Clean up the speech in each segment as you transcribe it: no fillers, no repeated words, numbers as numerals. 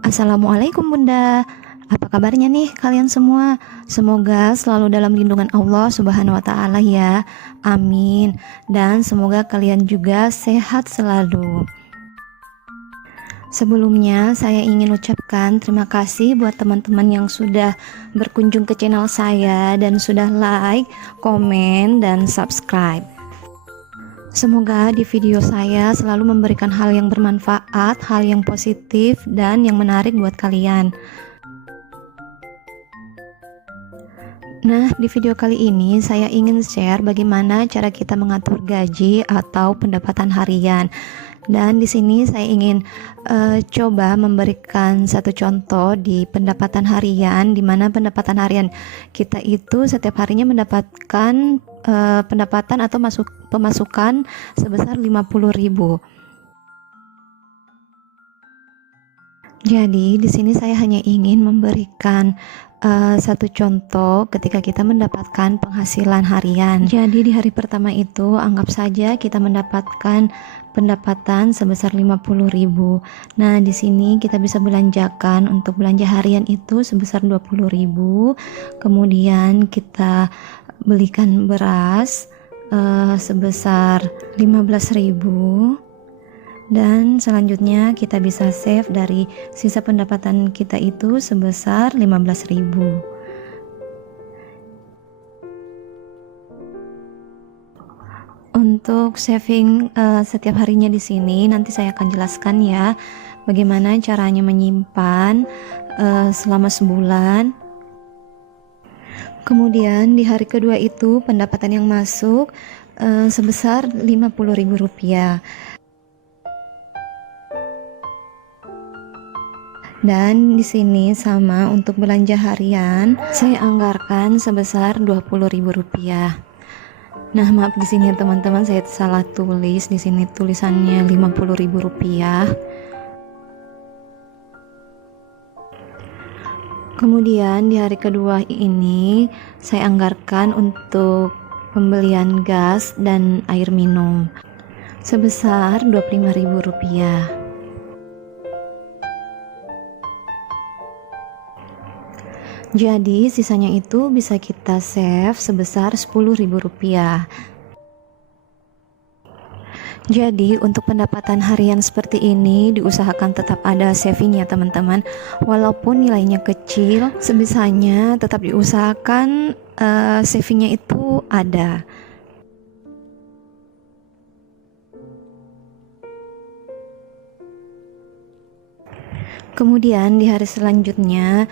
Assalamualaikum Bunda. Apa kabarnya nih kalian semua? Semoga selalu dalam lindungan Allah Subhanahu wa taala ya. Amin. Dan semoga kalian juga sehat selalu. Sebelumnya saya ingin ucapkan terima kasih buat teman-teman yang sudah berkunjung ke channel saya dan sudah like, komen, dan subscribe. Semoga di video saya selalu memberikan hal yang bermanfaat, hal yang positif, dan yang menarik buat kalian. Nah, di video kali ini saya ingin share bagaimana cara kita mengatur gaji atau pendapatan harian. Dan di sini saya ingin coba memberikan satu contoh di pendapatan harian, di mana pendapatan harian kita itu setiap harinya mendapatkan pendapatan atau pemasukan sebesar 50.000. Jadi di sini saya hanya ingin memberikan satu contoh ketika kita mendapatkan penghasilan harian. Jadi di hari pertama itu anggap saja kita mendapatkan pendapatan sebesar 50.000. Nah, di sini kita bisa belanjakan untuk belanja harian itu sebesar 20.000. Kemudian kita belikan beras sebesar 15.000. Dan selanjutnya kita bisa save dari sisa pendapatan kita itu sebesar 15.000. Untuk saving setiap harinya di sini nanti saya akan jelaskan ya bagaimana caranya menyimpan selama sebulan. Kemudian di hari kedua itu pendapatan yang masuk sebesar Rp50.000. Dan di sini sama untuk belanja harian saya anggarkan sebesar Rp20.000. Nah, maaf di sini ya teman-teman, saya salah tulis. Di sini tulisannya Rp50.000. Kemudian di hari kedua ini saya anggarkan untuk pembelian gas dan air minum sebesar Rp25.000. Jadi sisanya itu bisa kita save sebesar Rp10.000. Jadi untuk pendapatan harian seperti ini diusahakan tetap ada saving ya teman-teman. Walaupun nilainya kecil, sebisanya tetap diusahakan savingnya itu ada. Kemudian di hari selanjutnya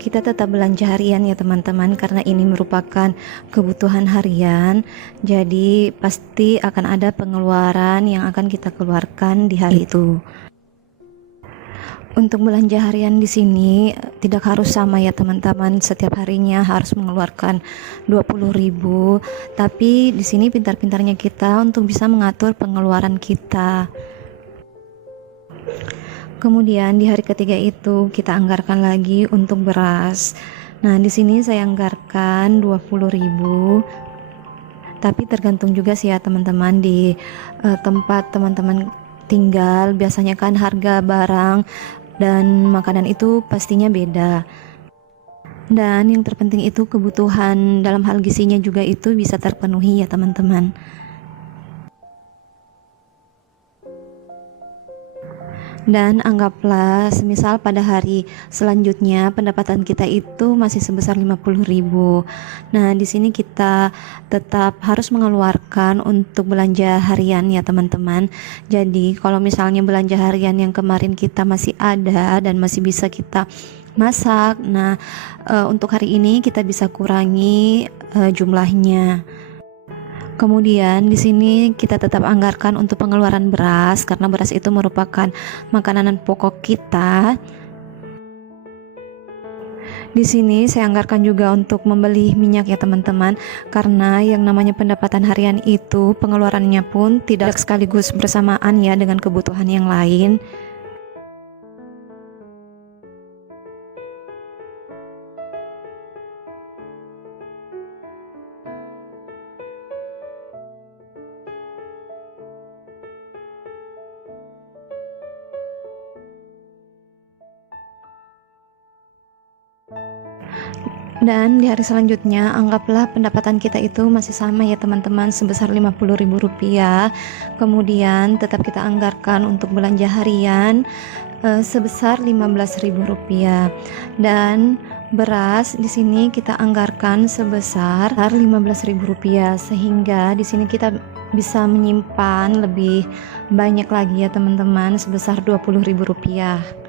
kita tetap belanja harian ya teman-teman, karena ini merupakan kebutuhan harian. Jadi pasti akan ada pengeluaran yang akan kita keluarkan di hari itu. Untuk belanja harian di sini tidak harus sama ya teman-teman, setiap harinya harus mengeluarkan 20.000. Tapi di sini pintar-pintarnya kita untuk bisa mengatur pengeluaran kita. Kemudian di hari ketiga itu kita anggarkan lagi untuk beras. Nah, di sini saya anggarkan 20.000. Tapi tergantung juga sih ya teman-teman di tempat teman-teman tinggal. Biasanya kan harga barang dan makanan itu pastinya beda. Dan yang terpenting itu kebutuhan dalam hal gizinya juga itu bisa terpenuhi ya teman-teman. Dan anggaplah semisal pada hari selanjutnya pendapatan kita itu masih sebesar 50.000. Nah, di sini kita tetap harus mengeluarkan untuk belanja harian ya teman-teman. Jadi kalau misalnya belanja harian yang kemarin kita masih ada dan masih bisa kita masak, nah untuk hari ini kita bisa kurangi jumlahnya. Kemudian di sini kita tetap anggarkan untuk pengeluaran beras, karena beras itu merupakan makanan pokok kita. Di sini saya anggarkan juga untuk membeli minyak ya teman-teman, karena yang namanya pendapatan harian itu pengeluarannya pun tidak sekaligus bersamaan ya dengan kebutuhan yang lain. Dan di hari selanjutnya anggaplah pendapatan kita itu masih sama ya teman-teman, sebesar Rp50.000. Kemudian tetap kita anggarkan untuk belanja harian sebesar Rp15.000. Dan beras di sini kita anggarkan sebesar Rp15.000, sehingga di sini kita bisa menyimpan lebih banyak lagi ya teman-teman, sebesar Rp20.000.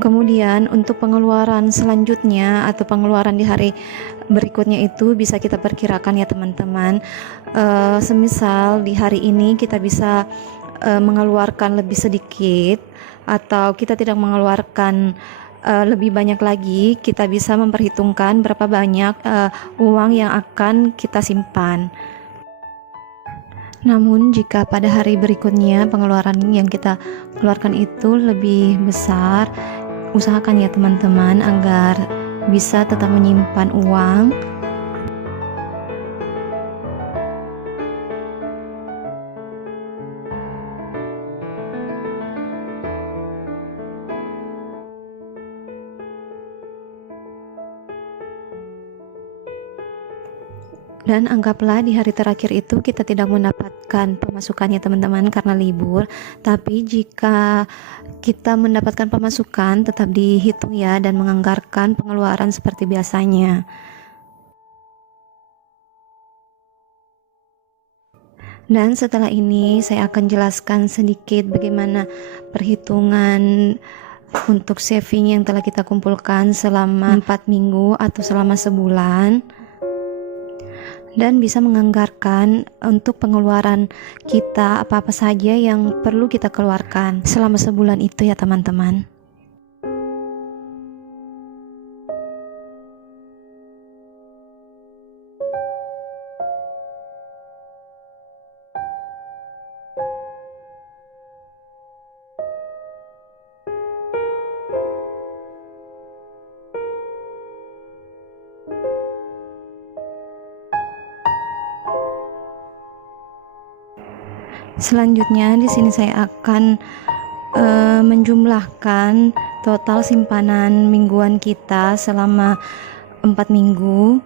Kemudian untuk pengeluaran selanjutnya atau pengeluaran di hari berikutnya itu bisa kita perkirakan ya teman-teman. Semisal di hari ini kita bisa mengeluarkan lebih sedikit, atau kita tidak mengeluarkan lebih banyak lagi, kita bisa memperhitungkan berapa banyak uang yang akan kita simpan. Namun jika pada hari berikutnya pengeluaran yang kita keluarkan itu lebih besar, usahakan ya teman-teman agar bisa tetap menyimpan uang. Dan anggaplah di hari terakhir itu kita tidak mendapatkan pemasukannya teman-teman karena libur. Tapi jika kita mendapatkan pemasukan, tetap dihitung ya dan menganggarkan pengeluaran seperti biasanya. Dan setelah ini saya akan jelaskan sedikit bagaimana perhitungan untuk saving yang telah kita kumpulkan selama 4 minggu atau selama sebulan, dan bisa menganggarkan untuk pengeluaran kita apa-apa saja yang perlu kita keluarkan selama sebulan itu ya teman-teman. Selanjutnya di sini saya akan menjumlahkan total simpanan mingguan kita selama 4 minggu.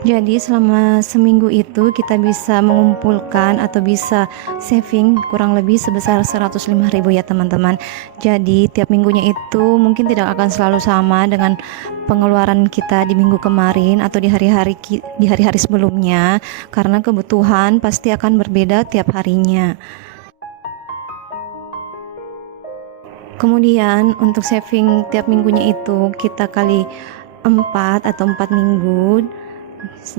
Jadi selama seminggu itu kita bisa mengumpulkan atau bisa saving kurang lebih sebesar 105.000 ya teman-teman. Jadi tiap minggunya itu mungkin tidak akan selalu sama dengan pengeluaran kita di minggu kemarin atau di hari-hari sebelumnya, karena kebutuhan pasti akan berbeda tiap harinya. Kemudian untuk saving tiap minggunya itu kita kali 4 atau 4 minggu,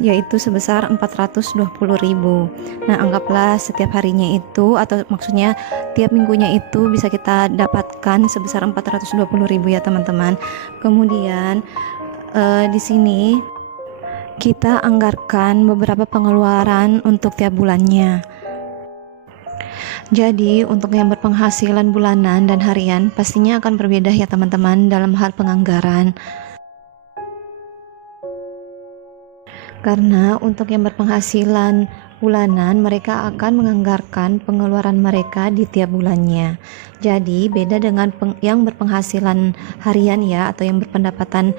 yaitu sebesar 420.000. Nah, anggaplah setiap harinya itu, atau maksudnya tiap minggunya itu bisa kita dapatkan sebesar 420.000 ya teman-teman. Kemudian di sini kita anggarkan beberapa pengeluaran untuk tiap bulannya. Jadi untuk yang berpenghasilan bulanan dan harian pastinya akan berbeda ya teman-teman dalam hal penganggaran. Karena untuk yang berpenghasilan bulanan, mereka akan menganggarkan pengeluaran mereka di tiap bulannya. Jadi beda dengan yang berpenghasilan harian ya, atau yang berpendapatan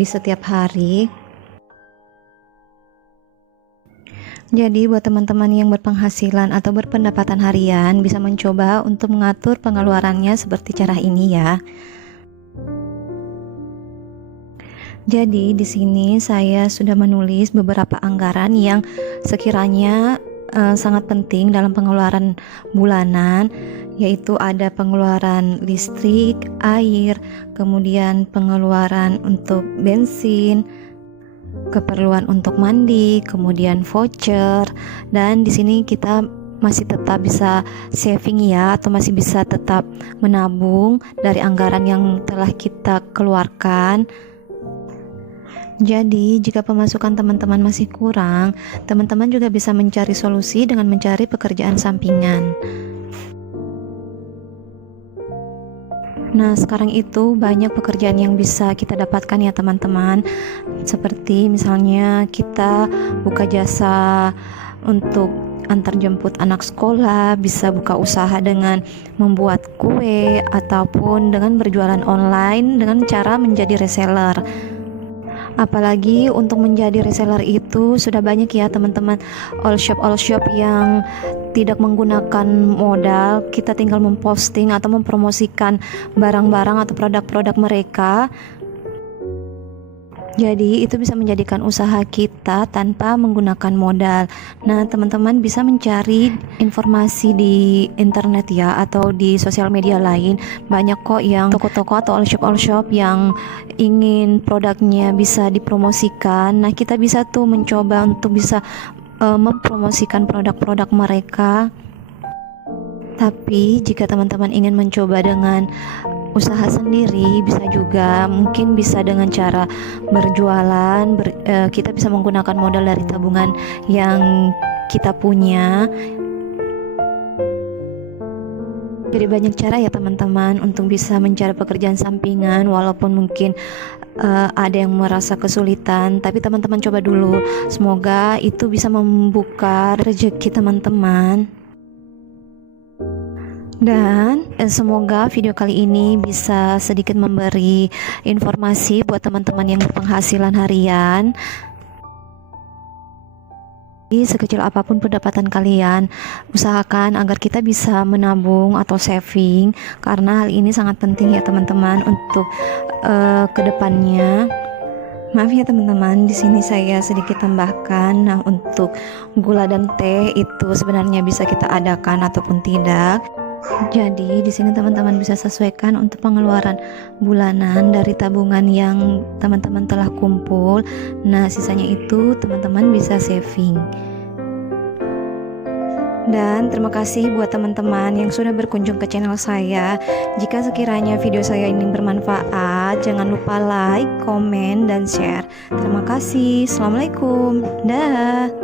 di setiap hari. Jadi buat teman-teman yang berpenghasilan atau berpendapatan harian bisa mencoba untuk mengatur pengeluarannya seperti cara ini ya. Jadi di sini saya sudah menulis beberapa anggaran yang sekiranya sangat penting dalam pengeluaran bulanan, yaitu ada pengeluaran listrik, air, kemudian pengeluaran untuk bensin, keperluan untuk mandi, kemudian voucher, dan di sini kita masih tetap bisa saving ya, atau masih bisa tetap menabung dari anggaran yang telah kita keluarkan. Jadi, jika pemasukan teman-teman masih kurang, teman-teman juga bisa mencari solusi dengan mencari pekerjaan sampingan. Nah, sekarang itu banyak pekerjaan yang bisa kita dapatkan ya teman-teman. Seperti misalnya kita buka jasa untuk antar jemput anak sekolah, bisa buka usaha dengan membuat kue, ataupun dengan berjualan online dengan cara menjadi reseller. Apalagi untuk menjadi reseller itu sudah banyak ya teman-teman, all shop yang tidak menggunakan modal. Kita tinggal memposting atau mempromosikan barang-barang atau produk-produk mereka. Jadi itu bisa menjadikan usaha kita tanpa menggunakan modal. Nah, teman-teman bisa mencari informasi di internet ya, atau di sosial media lain. Banyak kok yang toko-toko atau all shop yang ingin produknya bisa dipromosikan. Nah, kita bisa tuh mencoba untuk bisa mempromosikan produk-produk mereka. Tapi jika teman-teman ingin mencoba dengan usaha sendiri, bisa juga, mungkin bisa dengan cara berjualan. Kita bisa menggunakan modal dari tabungan yang kita punya. Jadi banyak cara ya teman-teman untuk bisa mencari pekerjaan sampingan, walaupun mungkin ada yang merasa kesulitan, tapi teman-teman coba dulu. Semoga itu bisa membuka rezeki teman-teman. Dan semoga video kali ini bisa sedikit memberi informasi buat teman-teman yang berpenghasilan harian. Sekecil apapun pendapatan kalian, usahakan agar kita bisa menabung atau saving, karena hal ini sangat penting ya teman-teman untuk kedepannya. Maaf ya teman-teman, di sini saya sedikit tambahkan. Nah, untuk gula dan teh itu sebenarnya bisa kita adakan ataupun tidak. Jadi di sini teman-teman bisa sesuaikan untuk pengeluaran bulanan dari tabungan yang teman-teman telah kumpul. Nah, sisanya itu teman-teman bisa saving. Dan terima kasih buat teman-teman yang sudah berkunjung ke channel saya. Jika sekiranya video saya ini bermanfaat, jangan lupa like, komen, dan share. Terima kasih. Assalamualaikum. Dah.